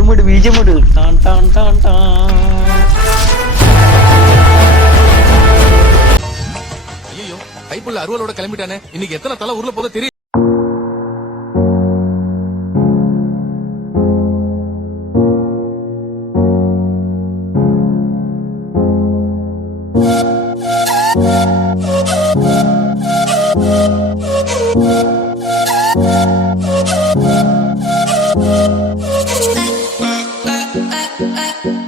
ബീജമിട് tan tan tan tan. ஐயோ கைப்புள்ள அருவலோட கிளம்பிட்டானே. இன்னைக்கு எத்தனை தலை ஊர்ல போத தெரியும். Bye.